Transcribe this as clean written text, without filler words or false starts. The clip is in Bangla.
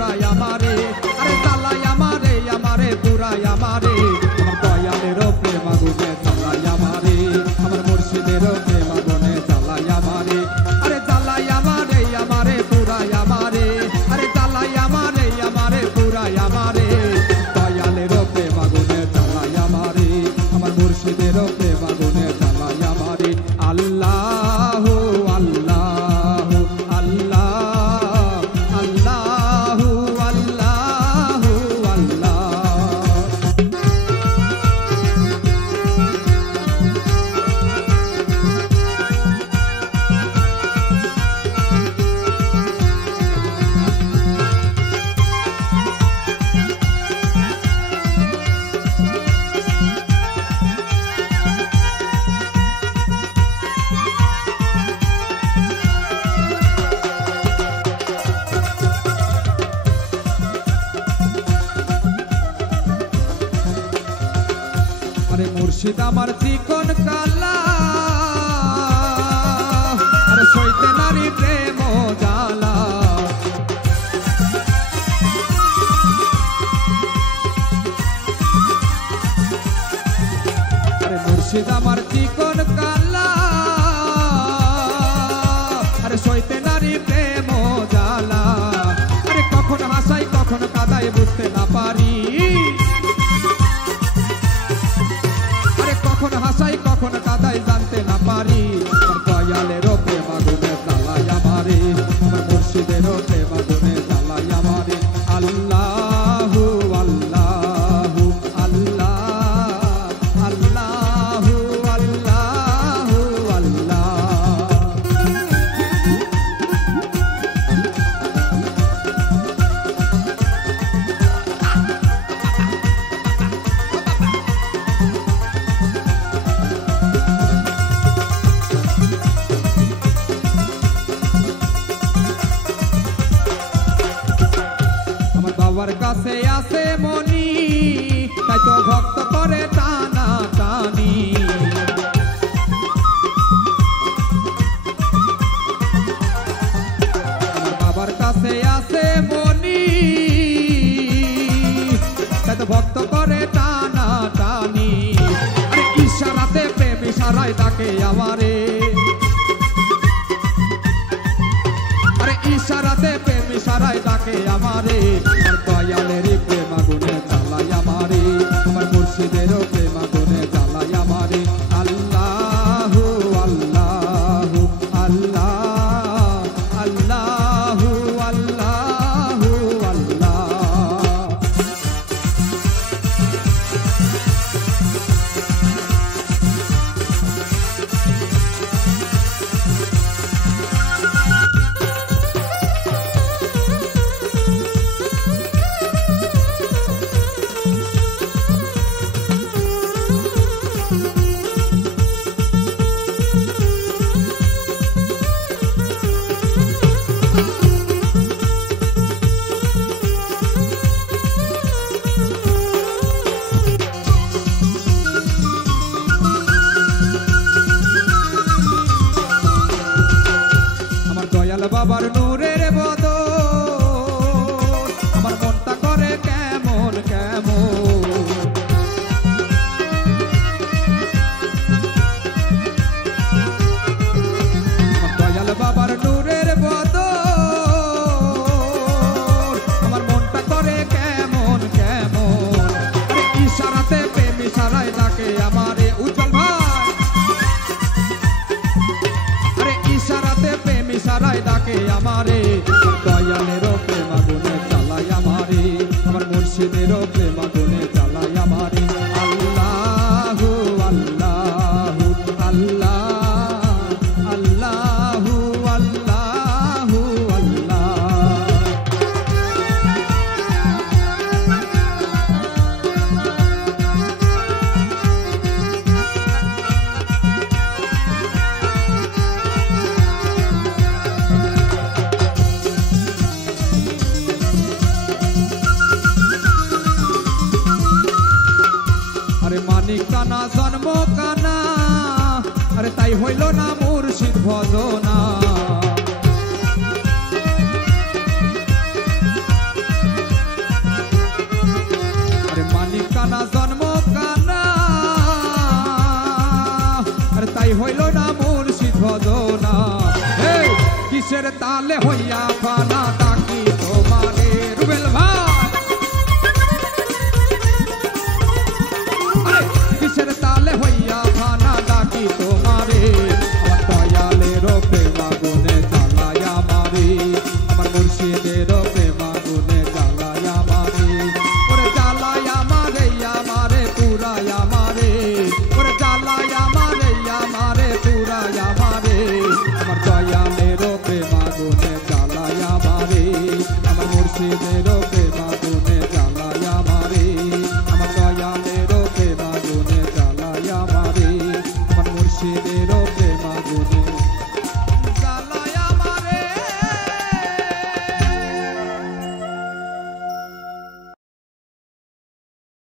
পুরাই আমারে, আরে জ্বালাই আমারে, আমারে পুরাই আমারে, আমার দয়ালেরও প্রেম আগুনে জ্বালাই আমারে, আমার মুর্শিদেরও প্রেম আগুনে জ্বালাই আমারে, আরে জ্বালাই আমারে, আমারে পুরাই আমারে, আরে জ্বালাই আমারে, আমারে পুরাই আমারে, দয়ালেরও প্রেম আগুনে জ্বালাই আমারে, আমার মুর্শিদেরও প্রেম আগুনে জ্বালাই আমারে। আল্লাহ আল্লাহ আল্লাহ আল্লাহ আল্লাহ আল্লাহ। আরে মুর্শিদ আমার চিকন কালা, আরে সইতে নারী প্রেম জালা, আরে মুর্শিদ আমার চিকন কালা, আরে সইতে নারী প্রেম জালা, আরে কখন হাসাই কখন কাদাই বুঝতে না পারি, কখন হাসাই কখন কাদাই জানতে না পারি, আমার দয়ালেরও প্রেম আগুনে জ্বালাই আমারে, আমার মুর্শিদেরও প্রেম আগুনে জ্বালাই আমারে। আল্লাহ আল্লাহ আল্লাহ আল্লাহ আল্লাহ আল্লাহ। বাবার কাছে আছে মনি, তাই তো ভক্ত করে টানা টানি, বাবার কাছে আছে মনি, তাই তো ভক্ত করে টানা টানি, আরে ইশারাতে প্রেম ইশারায় ডাকে আমারে, আরে ইশারাতে প্রেম ইশারায় ডাকে আমারে, আমার দয়ালেরই প্রেম আগুনে জ্বালাই আমারে, আমার মুর্শিদেরও প্রেম আগুনে জ্বালাই আমারে। আল্লাহ আল্লাহ আল্লাহ আল্লাহ আল্লাহ আল্লাহ। বাবার নূরের বদল, আমার মনটা করে কেমন কেমন, আমার দয়াল বাবার নূরের বদল, আমার মনটা করে কেমন কেমন, আরে ইশারাতে প্রেম ইশারায় ডাকে আমারে। উজ্জ্বল ভাই, আরে ইশারাতে প্রেম ইশারায় ডাকে আমারে, দয়ালেরও প্রেম আগুনে জ্বালাই আমারে, আমার মুর্শিদেরও প্রেম আগুনে জ্বালাই আমারে। আল্লাহ আল্লাহ আল্লাহ আল্লাহ আল্লাহ আল্লাহ। মানিক কানা জন্ম কানা, আরে তাই হইল না মুর্শিদ ভজনা, হইল না মুর্শিদ ভজনা। এই কিসের তালে হইয়া ফানা তাকি